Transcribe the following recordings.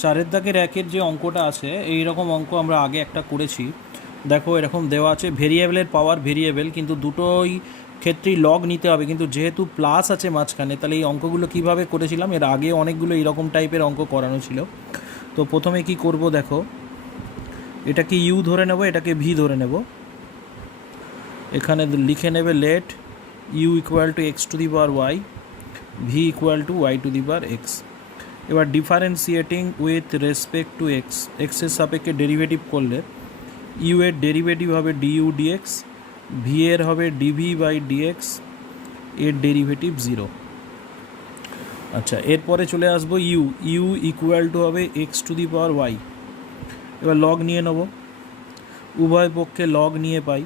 চারের দাগের একের যে অঙ্কটা আছে এই রকম অঙ্ক আমরা আগে একটা করেছি। দেখো এরকম দেওয়া আছে ভেরিয়েবলের পাওয়ার ভেরিয়েবল, কিন্তু দুটোই ক্ষেত্রেই লগ নিতে হবে, কিন্তু যেহেতু প্লাস আছে মাঝখানে, তাহলে এই অঙ্কগুলো কিভাবে করেছিলাম এর আগে অনেকগুলো এইরকম টাইপের অঙ্ক করানো ছিল। তো প্রথমে কি করব, দেখো এটাকে ইউ ধরে নেব, এটাকে ভি ধরে নেব। এখানে লিখে নেবে let u equal to x to the power y, v equal to y to the power x. এবার differentiating with respect to x, এক্সের সাপেক্ষে ডেরিভেটিভ করলে ইউ এর ডেরিভেটিভ হবে ডিইউ ডিএক্স, ভি এর হবে ডিভি বাই ডিএক্স, এর derivative 0। আচ্ছা, এরপরে চলে আসবো ইউ, ইউ ইকুয়াল টু হবে x to the power y. এবার লগ নিয়ে নেব, উভয় পক্ষে লগ নিয়ে পাই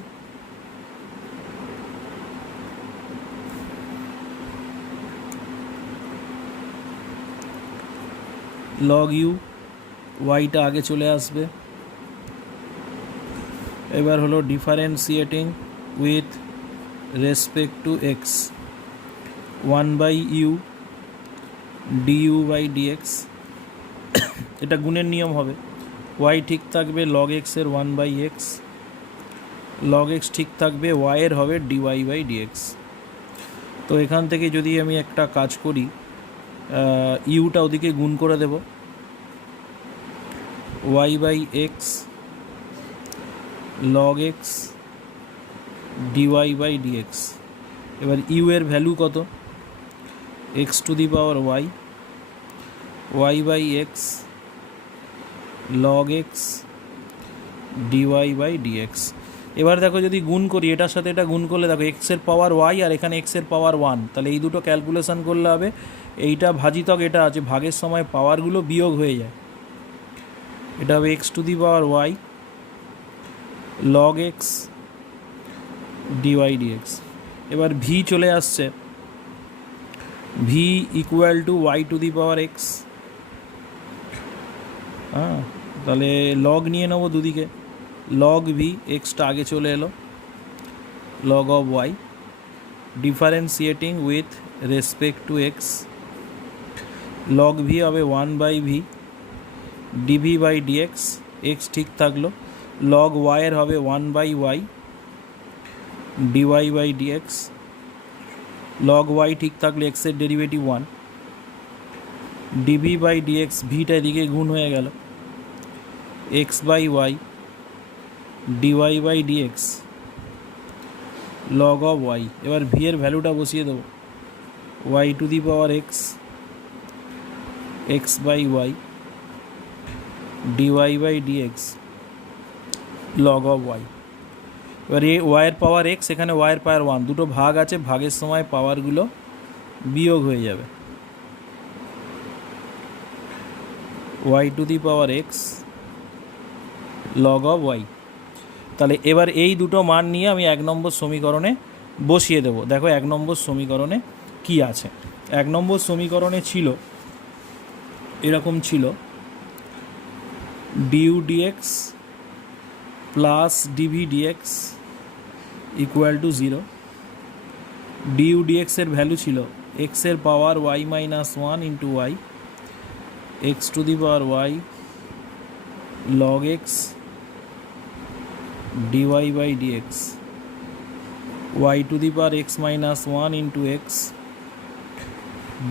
লগ ইউ, ওয়াইটা আগে চলে আসবে। এবার হলো differentiating with respect to x, 1/u du by dx. এটা গুণের নিয়ম হবে, ওয়াই ঠিক থাকবে লগ এক্সের 1/x, লগ এক্স ঠিক থাকবে ওয়াইয়ের হবে ডিওয়াই বাই ডিএক্স। তো এখান থেকে যদি আমি একটা কাজ করি, ইউটা ওদিকে গুণ করে দেব, y by x log x dy by dx. এবার ইউ এর ভ্যালু কত, x to the power y, y by x log x dy by dx. এবার দেখো যদি গুণ করি, এটার সাথে এটা গুণ করলে দেখো এক্সের পাওয়ার ওয়াই আর এখানে এক্সের পাওয়ার 1, তাহলে এই দুটো ক্যালকুলেশন করলে হবে এইটা ভাজিতক এটা আছে, ভাগের সময় পাওয়ারগুলো বিয়োগ হয়ে যায়। এটা হবে x to the power y log x dy dx. এবার ভি চলে আসছে, v equal to y to the power x. হ্যাঁ, তাহলে লগ নিয়ে নেবো দুদিকে, লগ ভি, এক্সটা আগে চলে এলো, log of y, differentiating with respect to x, log v হবে 1/ভি ডিভি বাই ডিএক্স, এক্স ঠিক থাকলো, লগ ওয়াইয়ের হবে 1/ওয়াই dy by dx, log y ঠিক থাকলে এক্সের ডেরিভেটিভ 1, ডিভি বাই ডিএক্স, ভিটা এদিকে গুণ হয়ে গেল, x by y dy by dx log of y. এবার ভি এর ভ্যালুটা বসিয়ে দেবো, y to the power x, x by y dy by dx log of y. এবার এই ওয়াইয়ের পাওয়ার এক্স, এখানে ওয়াইয়ের পাওয়ার 1, দুটো ভাগ আছে, ভাগের সময় পাওয়ারগুলো বিয়োগ হয়ে যাবে, y to the power x log of y. তাহলে এবার এই দুটো মান নিয়ে আমি 1 নম্বর সমীকরণে বসিয়ে দেবো। দেখো 1 নম্বর সমীকরণে কি আছে, 1 নম্বর সমীকরণে ছিল এরকম ছিল du dx plus dv dx equal to 0। Du ডিএক্সের ভ্যালু ছিল এক্সের power y minus 1 into y, x to the power y log x dy by dx, y to the power x minus 1 into x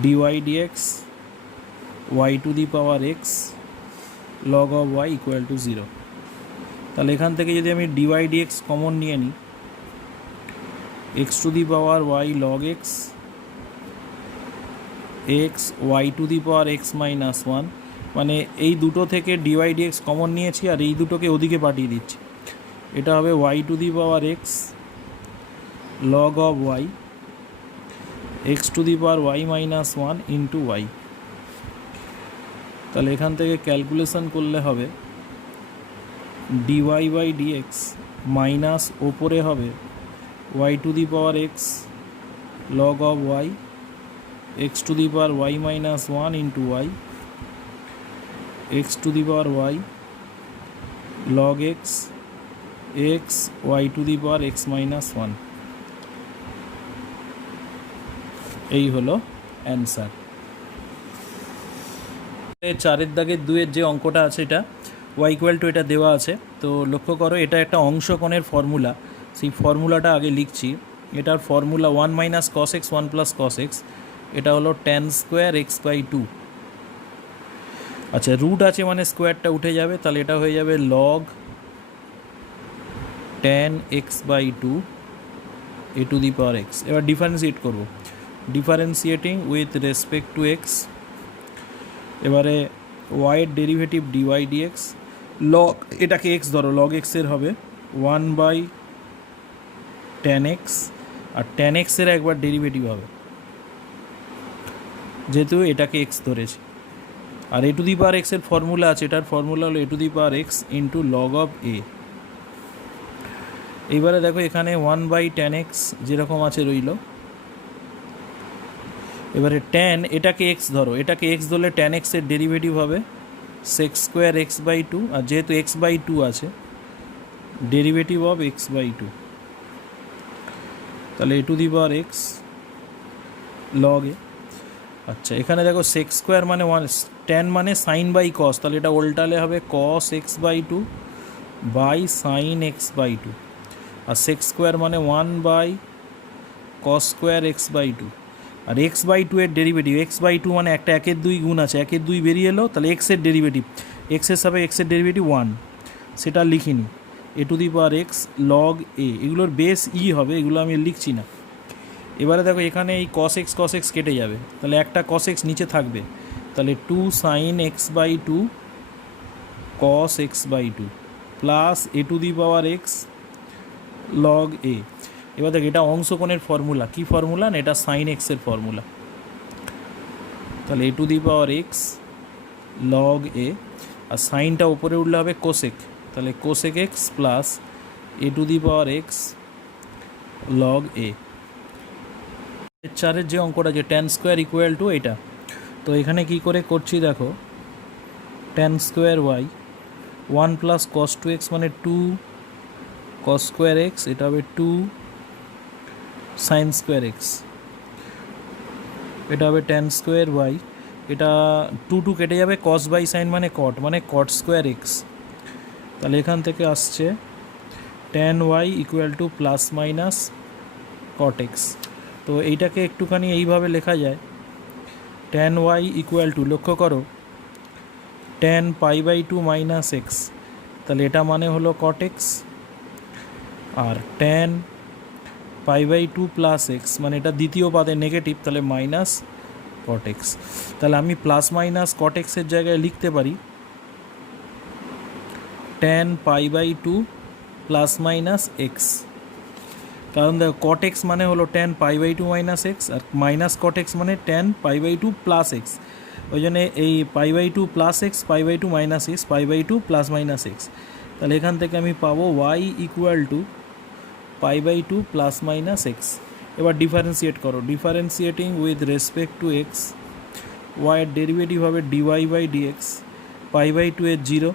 dy dx, y to the power x log of y equal to 0। তাহলে এখান থেকে যদি আমি dy dx common নিয়ে নিই, x to the power y log x, x y to the power x minus 1, মানে এই দুটো থেকে ডিওয়াই ডিএক্স কমন নিয়েছি আর এই দুটোকে ওদিকে পাঠিয়ে দিচ্ছি, এটা হবে y to the power x log of y, x to the power y minus 1 into y. তাহলে এখান থেকে ক্যালকুলেশন করলে হবে ডিওয়াই বাই ডিএক্স মাইনাস ওপরে হবে y to the power x log of y, x to the power y minus 1 into y, x to the power y log x, x y to the power x minus 1। এই হলো answer. চারের দাগের দুয়ের যে অঙ্কটা আছে এটা Y equal two এটা দেওয়া আছে। তো লক্ষ্য করো এটা একটা অংশকোণের ফর্মুলা, সেই ফর্মুলাটা আগে লিখছি। এটার formula 1 minus cos x 1 plus cos x, এটা হলো tan square x by two. আচ্ছা, রুট আছে মানে স্কোয়ারটা উঠে যাবে, তাহলে এটা হয়ে যাবে log tan x by two a to the power x. এবার ডিফারেন্সিয়েট করব, differentiating with respect to x. এবারে ওয়াইয়ের ডেরিভেটিভ ডিওয়াই ডিএক্স, লগ এটাকে এক্স ধরো, লগ এক্সের হবে 1 বাই ট্যান এক্স, আর ট্যান এক্সের একবার ডেরিভেটিভ হবে যেহেতু এটাকে এক্স ধরেছি। আর এ টু দি পাওয়ার এক্সের ফর্মুলা আছে, এটার ফর্মুলা হলো a to the power x into log of a. এইবারে দেখো এখানে 1 বাই ট্যান এক্স যেরকম আছে রইল। এবারে ট্যান এটাকে এক্স ধরো, এটাকে এক্স ধরলে ট্যান এক্সের ডেরিভেটিভ হবে sec square x by two, আর যেহেতু এক্স বাই টু আছে derivative of x by two, তাহলে a to the power x log a. আচ্ছা, এখানে দেখো সেক্স স্কোয়ার মানে ওয়ান, ট্যান মানে সাইন বাই কস, তাহলে এটা উল্টালে হবে cos x by two by sine x by two, আর সেক্স স্কোয়ার মানে 1 by cos square x by two, আর এক্স বাই টু এর ডেরিভেটিভ, এক্স বাই টু মানে একটা একের দুই গুণ আছে, একের দুই বেরিয়ে এলো, তাহলে এক্সের ডেরিভেটিভ, এক্সের সাপে এক্সের ডেরিভেটিভ 1, সেটা লিখিনি। A to the power x log a, এগুলোর বেস ই হবে, এগুলো আমি লিখছি না। এবারে দেখো এখানে এই কস এক্স কেটে যাবে, তাহলে একটা কস এক্স নিচে থাকবে, তাহলে 2 sine x by two cos x by two plus a to the power x log a. এবার দেখ এটা অংশকোণের ফর্মুলা, কি ফর্মুলা না, এটা সাইন এক্সের ফর্মুলা, তাহলে a to the power x log a, আর সাইনটা উপরে উঠলে হবে কোসেক, তাহলে cosec x plus a to the power x log a. চারের যে অঙ্কটা যে ট্যান স্কোয়ার ইকুয়াল টু এটা, তো এখানে কি করে করছি দেখো, tan square y 1 plus cos two x মানে 2 কস স্কোয়ার এক্স, এটা হবে 2 সাইন স্কোয়ার এক্স, এটা হবে ট্যান স্কোয়ার ওয়াই, এটা 2 কেটে যাবে, কস বাই সাইন মানে কট স্কোয়ার এক্স, তাহলে এখান থেকে আসছে tan y equal to plus minus cot x. তো এইটাকে একটুখানি এইভাবে লেখা যায়, ট্যান ওয়াই ইকুয়াল টু, লক্ষ্য করো tan pi by two minus x, তাহলে এটা মানে হলো কট এক্স, আর tan pi by two plus x মানে এটা দ্বিতীয় পাদে নেগেটিভ, তাহলে মাইনাস কট এক্স। তাহলে আমি প্লাস মাইনাস কট এক্সের জায়গায় লিখতে পারি tan pi by two plus minus x, কারণ দেখো কট এক্স মানে হলো tan pi by two minus x, আর মাইনাস কট এক্স মানে tan pi by two plus x, ওই জন্য এই pi by two plus x, pi by two minus x, pi by two plus minus x, তাহলে এখান থেকে আমি পাবো y equal to pi by two plus minus x. এবার differentiate করো, differentiating with respect to x, ওয়াইয়ের derivative হবে dy by dx, pi by two এর 0,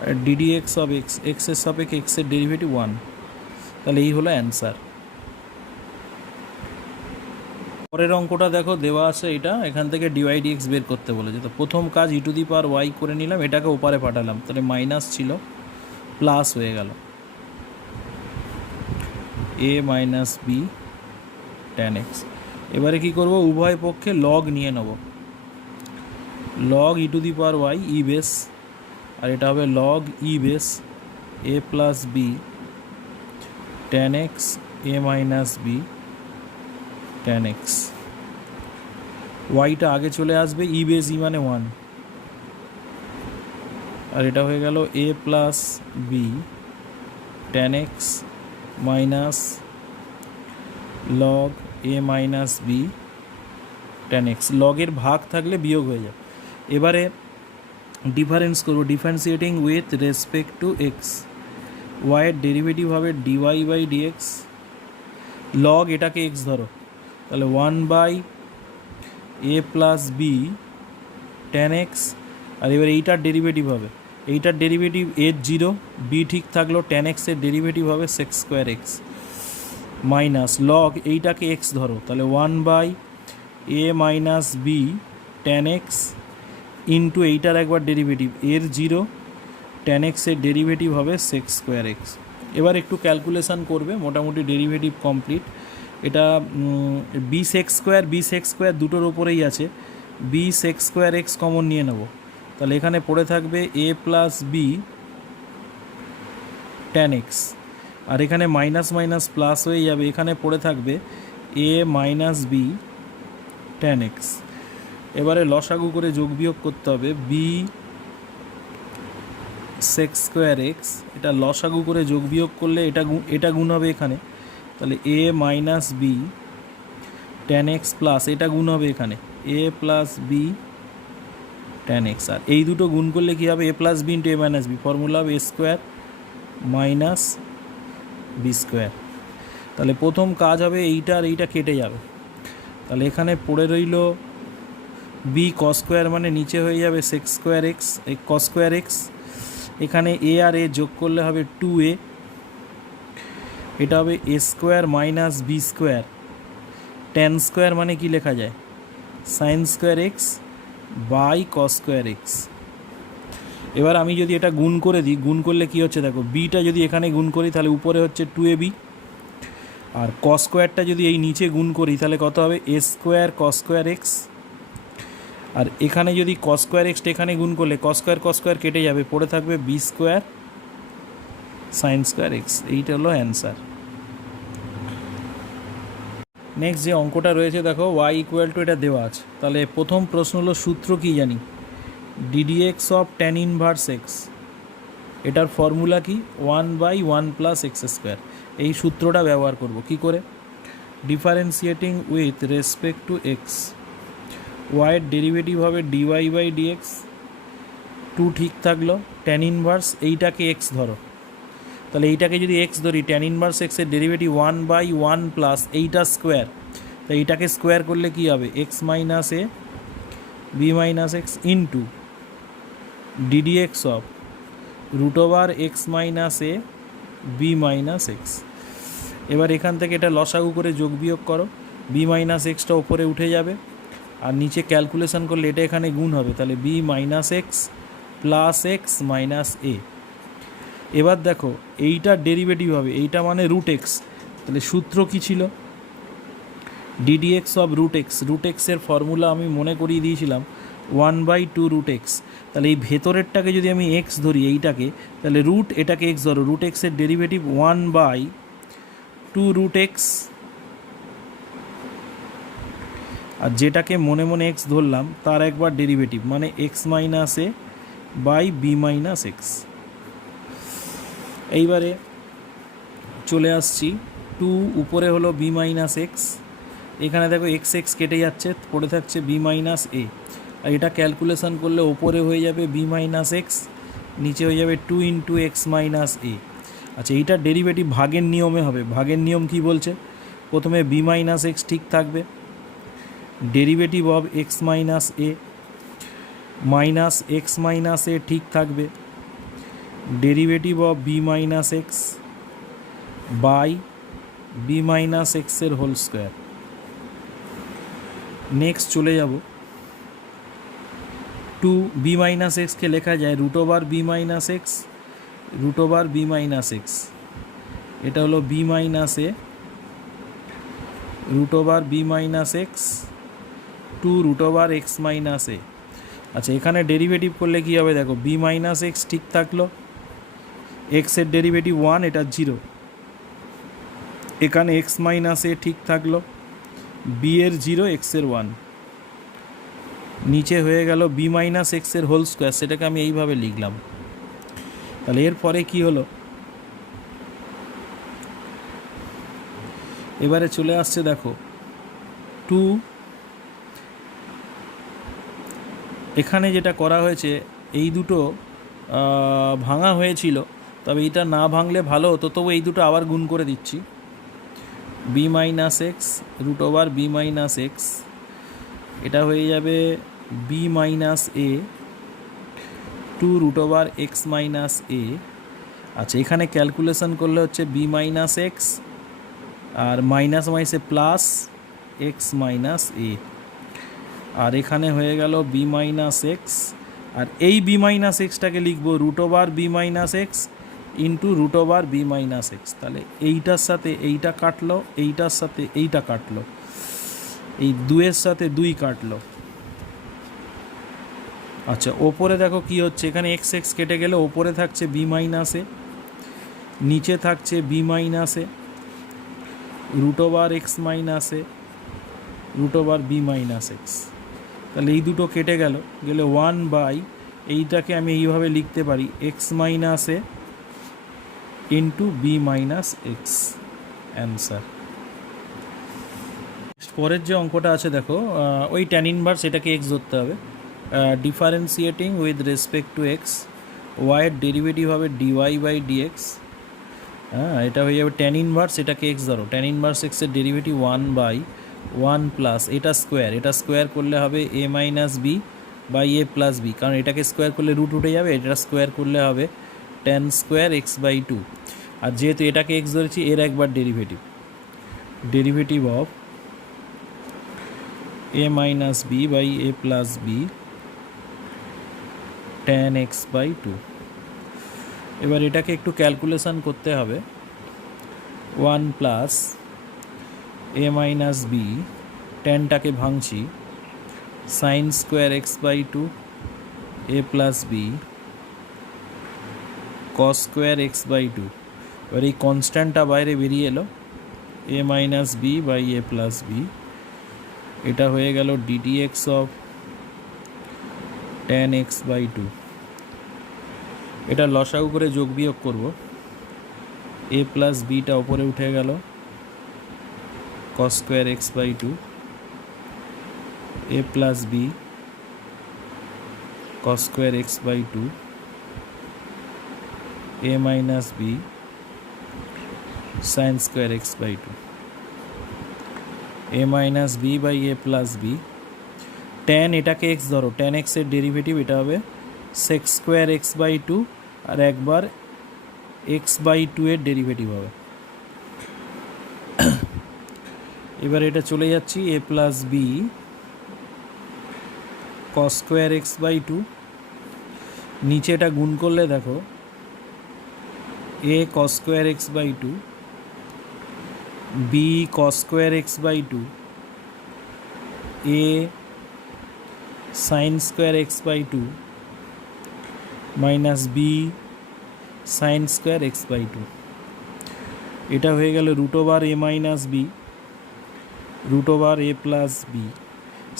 আর ডিডি এক্স অফ এক্স, এক্সের সাপেক্ষে এক্সের ডেরিভেটিভ 1, তাহলে এই হলো অ্যান্সার। পরের অঙ্কটা দেখো দেওয়া আছে এটা, এখান থেকে ডিওয়াই ডিএক্স বের করতে বলেছে। তো প্রথম কাজ ই টু দি পাওয়ার ওয়াই করে নিলাম, এটাকে ওপারে পাঠালাম, তাহলে মাইনাস ছিল প্লাস হয়ে গেল a minus b tan x. এবারে কী করবো, উভয় পক্ষে লগ নিয়ে নেব, log e to the power y e base, আর এটা হবে log e base a plus b tan x a minus b tan x. ওয়াইটা আগে চলে আসবে, ই বেস ই মানে 1, আর এটা হয়ে গেল a plus b tan x minus log a minus b tan x. লগের ভাগ থাকলে বিয়োগ হয়ে যায়। এবারে ডিফারেন্স করবো, differentiating with respect to x, ওয়াইয়ের ডেরিভেটিভ হবে ডিওয়াই বাই ডিএক্স, লগ এটাকে এক্স ধরো, তাহলে 1 by a plus b tan x, আর এবার এইটার ডেরিভেটিভ হবে, এইটার ডেরিভেটিভ এর 0, বি ঠিক থাকলো, ট্যান এক্সের ডেরিভেটিভ হবে sec square x, minus log এইটাকে এক্স ধরো, তাহলে 1 by a minus b tan x, into এইটার একবার ডেরিভেটিভ, এর 0 tan x এর ডেরিভেটিভ হবে sec স্কোয়ার এক্স। এবার একটু ক্যালকুলেশান করবে, মোটামুটি ডেরিভেটিভ কমপ্লিট। এটা বি সেক স্কোয়ার দুটোর ওপরেই আছে, b sec square x common নিয়ে নেব, তাহলে এখানে পড়ে থাকবে a plus b tan x, আর এখানে মাইনাস মাইনাস প্লাস হয়ে যাবে, এখানে পড়ে থাকবে এ মাইনাস বি ট্যান এক্স। এবারে লসাগু করে যোগ বিয়োগ করতে হবে, বি সেক স্কোয়ার এক্স, এটা লসাগু করে যোগ বিয়োগ করলে এটা গুণ হবে এখানে, তাহলে a minus b tan x plus এটা গুণ হবে এখানে a plus b tan x, আর এই দুটো গুণ করলে কী হবে, a plus b into a minus b, formula হবে a square minus b square. তাহলে প্রথম কাজ হবে এইটা আর এইটা কেটে যাবে, তাহলে এখানে পড়ে রইল বি কস স্কোয়ার, মানে নিচে হয়ে যাবে সেক স্কোয়ার এক্স, এই কস স্কোয়ার এক্স, এখানে এ আর এ যোগ করলে হবে 2a, এটা হবে a square minus b square tan square, মানে কি লেখা যায় sine square x by cos square x. এবার আমি যদি এটা গুণ করে দিই, গুণ করলে কি হচ্ছে দেখো, বিটা যদি এখানে গুণ করি তাহলে উপরে হচ্ছে 2ab, আর কস স্কোয়ারটা যদি এই নিচে গুণ করি তাহলে কত হবে a square cos square x, আর এখানে যদি কস স্কোয়ার এক্সটা এখানে গুণ করলে কস স্কোয়ার কেটে যাবে, পড়ে থাকবে b square sine square x. এইটা হলো অ্যান্সার। নেক্সট যে অঙ্কটা রয়েছে দেখো, ওয়াই ইকুয়াল টু এটা দেওয়া আছে, তাহলে প্রথম প্রশ্ন হলো সূত্র কি জানি, ddx of tan inverse x, এটার ফর্মুলা কি 1/1 প্লাস এক্স স্কোয়ার। এই সূত্রটা ব্যবহার করব কি করে, differentiating with respect to x, ওয়াইয়ের ডেরিভেটিভ হবে ডিওয়াই বাই ডিএক্স, 2 ঠিক থাকলো, ট্যান ইনভার্স এইটাকে এক্স ধরো, তাহলে এইটাকে যদি এক্স ধরি, ট্যান ইনভার্স এক্সের ডেরিভেটিভ 1/1 প্লাস এইটা স্কোয়ার, তো এইটাকে স্কোয়ার করলে কী হবে x minus a b minus x into d dx of root over x minus a b minus x. এবার এখান থেকে এটা লসাগু করে যোগ বিয়োগ করো, বি মাইনাস এক্সটা ওপরে উঠে যাবে, আর নিচে ক্যালকুলেশন করলে এটা এখানে গুণ হবে, তাহলে b minus x plus x minus a. এবার দেখো এইটার ডেরিভেটিভ হবে, এইটা মানে রুট এক্স, তাহলে সূত্র কী ছিল ডিডিএক্স অফ রুট এক্সের ফর্মুলা আমি মনে করিয়ে দিয়েছিলাম 1/2 রুট এক্স, তাহলে এই ভেতরেরটাকে যদি আমি এক্স ধরি এইটাকে, তাহলে রুট এটাকে এক্স ধরো, রুট এক্সের ডেরিভেটিভ 1/2 রুট এক্স, আর যেটাকে মনে মনে এক্স ধরলাম তার একবার ডেরিভেটিভ মানে x minus a by b minus x. এইবারে চলে আসছি 2 উপরে হলো বি মাইনাস এক্স, এখানে দেখো এক্স এক্স কেটে যাচ্ছে, পড়ে থাকছে বি মাইনাস এ, আর এটা ক্যালকুলেশন করলে ওপরে হয়ে যাবে বি মাইনাস এক্স, নিচে হয়ে যাবে 2 ইন্টু এক্স মাইনাস এ। আচ্ছা এইটার ডেরিভেটিভ ভাগের নিয়মে হবে, ভাগের নিয়ম কি বলছে, প্রথমে বি মাইনাস এক্স ঠিক থাকবে, derivative of x minus a minus x minus a ঠিক থাকবে, derivative of b minus x by b minus এক্সের হোল স্কোয়ার। নেক্সট চলে যাব 2 বি মাইনাস এক্সকে লেখা যায় root over b minus x, root over b minus x, এটা হলো b minus a root over b minus x 2 root over x minus a. আচ্ছা এখানে ডেরিভেটিভ করলে কী হবে দেখো, বি মাইনাস এক্স ঠিক থাকলো, এক্সের ডেরিভেটিভ 1 এটা 0, এখানে এক্স মাইনাস এ ঠিক থাকলো, বি এর 0 এক্সের 1, নিচে হয়ে গেল বি মাইনাস এক্সের হোল স্কোয়ার, সেটাকে আমি এইভাবে লিখলাম। তাহলে এরপরে কি হলো, এবারে চলে আসছে দেখো 2, এখানে যেটা করা হয়েছে এই দুটো ভাঙা হয়েছিল, তবে এইটা না ভাঙলে ভালো হতো, তবু এই দুটো আবার গুণ করে দিচ্ছি, b minus x root over b minus x, এটা হয়ে যাবে b minus a 2 root over x minus a. আচ্ছা এখানে ক্যালকুলেশন করলে হচ্ছে বি মাইনাস এক্স আর মাইনাস মাইনাসে প্লাস এক্স মাইনাস এ, আর এখানে হয়ে গেল বি মাইনাস এক্স, আর এই বি মাইনাস এক্সটাকে লিখবো root over b minus x into root over b minus x. তাহলে এইটার সাথে এইটা কাটলো, এইটার সাথে এইটা কাটলো, এই দুয়ের সাথে দুই কাটলো। আচ্ছা, ওপরে দেখো কি হচ্ছে, এখানে এক্স এক্স কেটে গেলে ওপরে থাকছে বি মাইনাসে, নিচে থাকছে বি মাইনাসে, রুট ওভার এক্স মাইনাসে root over b minus x. তাহলে এই দুটো কেটে গেলে 1 এইটাকে আমি এইভাবে লিখতে পারি এক্স মাইনাসে into b minus x, answer. পরের যে অঙ্কটা আছে দেখো, ওই ট্যান ইনভার্স এটাকে এক্স ধরতে হবে। Differentiating with respect to x, ওয়াইয়ের ডেরিভেটিভ হবে ডিওয়াই বাই ডিএক্স। হ্যাঁ, এটা হয়ে যাবে ট্যান ইনভার্স, এটাকে এক্স ধরো, ট্যান ইনভার্স এক্সের ডেরিভেটিভ 1/1 প্লাস এটা স্কোয়ার করলে হবে a minus b by a plus b, কারণ এটাকে স্কোয়ার করলে রুট উঠে যাবে, এটা স্কোয়ার করলে হবে ট্যান স্কোয়ার এক্স বাই 2। আর যেহেতু এটাকে এক্স ধরেছি, এর একবার derivative of a minus b by a plus b tan x by 2। এবার এটাকে একটু ক্যালকুলেশান করতে হবে। 1 প্লাস এ মাইনাস বি, ট্যানটাকে ভাঙছি, sine square x by 2 a plus b cos square x by 2। এবার এই কনস্ট্যান্টটা বাইরে বেরিয়ে এলো, a minus b by a plus b, এটা হয়ে গেল d dx of tan x by 2। এটা লসাগু করে যোগ বিয়োগ করব, এ প্লাস বিটা ওপরে উঠে গেল, cos square x by 2 a plus b cos square x by 2 a minus b sine square x by 2, a minus b by a plus b. Tan এটাকে এক্স ধরো, ট্যান এক্সের ডেরিভেটিভ এটা হবে sec square x by 2, আর একবার x by 2 এর derivative হবে। এবার এটা চলে যাচ্ছি a plus b cos square x by 2, নিচে এটা গুণ করলে দেখো a cos square x by 2 b cos square x by 2 a sine square x by 2 minus b sine square x by 2। এটা হয়ে গেল root over a minus b root over a plus b,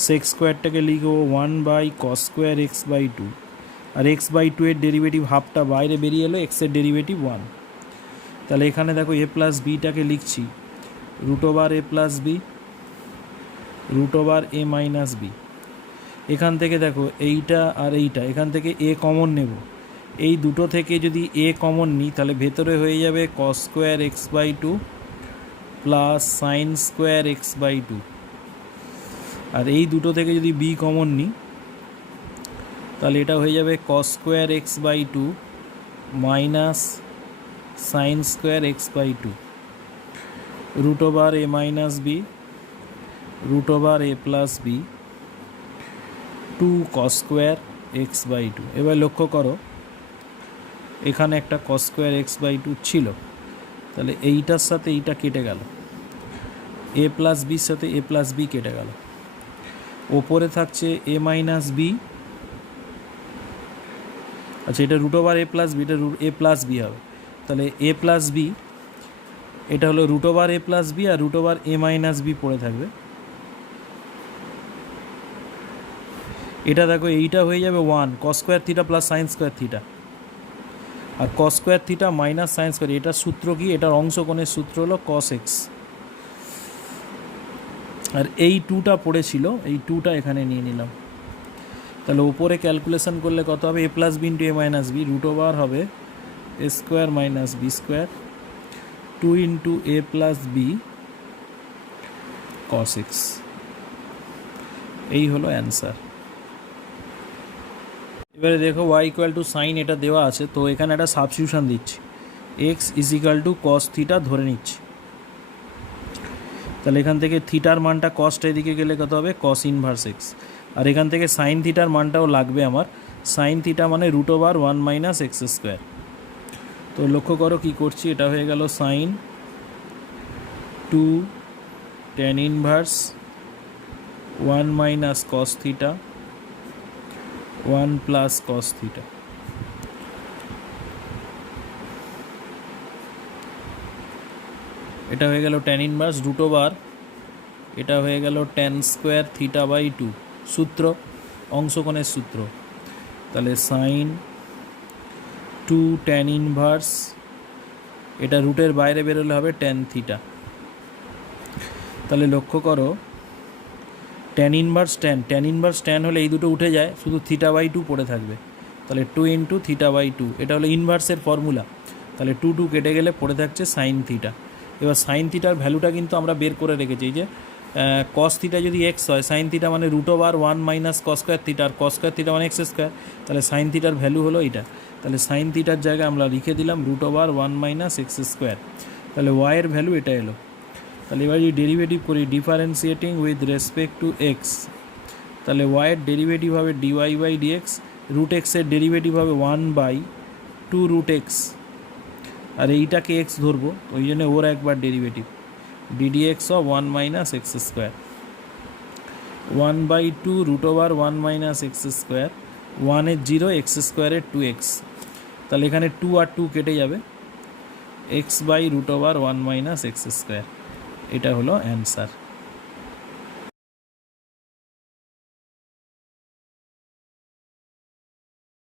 sec স্কোয়ারটাকে লিখবো 1 cos square x by 2, আর x by 2 এর derivative হাফটা বাইরে বেরিয়ে এলো, এক্সের ডেরিভেটিভ 1। তাহলে এখানে দেখো এ প্লাস বিটাকে লিখছি root over a plus B root over a minus B. এখান থেকে দেখো এইটা আর এইটা, এখান থেকে এ কমন নেব, এই দুটো থেকে যদি এ কমন নিই তাহলে ভেতরে হয়ে যাবে cos square x by 2 plus sine square x by 2, আর এই দুটো থেকে যদি বি কমন নিই তাহলে এটা হয়ে যাবে cos square x by 2 minus sine square x by 2 root over a minus b root over a plus b 2 cos square x by 2। এবার লক্ষ্য করো এখানে একটা কস স্কোয়ার এক্স বাই 2 ছিল, তাহলে এইটার সাথে এইটা কেটে গেল, এ প্লাস বির সাথে এ প্লাস বি কেটে গেল, ওপরে থাকছে এ মাইনাস বি। আচ্ছা, এটা root over a plus b, এটা এ প্লাস বি হবে, তাহলে এ প্লাস বি এটা হলো root over a plus b, আর root over a minus b পড়ে থাকবে। এটা দেখো এইটা হয়ে যাবে 1 cos square theta plus sine square theta, আর cos square theta minus sine square, এটার সূত্র কি, এটার অংশকোণের সূত্র হলো কস এক্স, আর এই 2টা পড়েছিল, এই 2টা এখানে নিয়ে নিলাম। তাহলে উপরে ক্যালকুলেশন করলে কত হবে, a plus b into a minus b root over হবে a square minus b square 2 into a plus b cos x. এই হলো অ্যান্সার। এবারে দেখো ওয়াই ইকুয়াল টু সাইন এটা দেওয়া আছে, তো এখানে একটা সাবস্টিটিউশন দিচ্ছি, x is equal to cos theta ধরে নিচ্ছি। তাহলে এখান থেকে থিটার মানটা কসটা এদিকে গেলে কত হবে, কস ইনভার্স এক্স। আর এখান থেকে সাইন থিটার মানটাও লাগবে আমার। সাইন থিটা মানে root over 1 minus x square. তো লক্ষ্য করো কী করছি, এটা হয়ে গেল sine 2 tan inverse 1 minus cos theta 1 plus cos theta. এটা হয়ে গেল ট্যান ইনভার্স রুট ওভার, এটা হয়ে গেল ট্যান স্কোয়ার থিটা বাই 2, সূত্র অংশকোণের সূত্র। তাহলে সাইন 2 ট্যান ইনভার্স, এটা রুটের বাইরে বেরোলে হবে ট্যান থিটা। তাহলে লক্ষ্য করো tan inverse tan inverse tan হলে এই দুটো উঠে যায়, শুধু থিটা বাই 2 পড়ে থাকবে। তাহলে 2 ইন্টু থিটা বাই 2, এটা হলো ইনভার্সের ফর্মুলা। তাহলে 2 কেটে গেলে পড়ে থাকছে সাইন থিটা। এবার সাইন থিটার ভ্যালুটা কিন্তু আমরা বের করে রেখেছি, যে কস থিটা যদি এক্স হয়, সাইন থিটা মানে root over 1 minus cos square theta, আর কস স্কোয়ার থিটা মানে এক্স স্কোয়ার। তাহলে সাইন থিটার ভ্যালু হলো এটা। তাহলে সাইন থিটার জায়গায় আমরা লিখে দিলাম root over 1 minus x square. তাহলে ওয়াইয়ের ভ্যালু এটা এলো। তাহলে এবার যদি ডেরিভেটিভ করি differentiating with respect to x, তাহলে ওয়াইয়ের ডেরিভেটিভ হবে ডিওয়াই বাই ডিএক্স, রুট এক্সের ডেরিভেটিভ হবে 1/2 রুট এক্স, আর এইটাকে এক্স ধরবো ওই জন্য ওর একবার derivative d d x of 1 minus x square 1/2 root over 1 minus x square, 1-এর 0, এক্স স্কোয়ারের 2x। তাহলে এখানে 2 আর 2 কেটে যাবে, x by root over 1 minus x square. এটা হলো অ্যান্সার।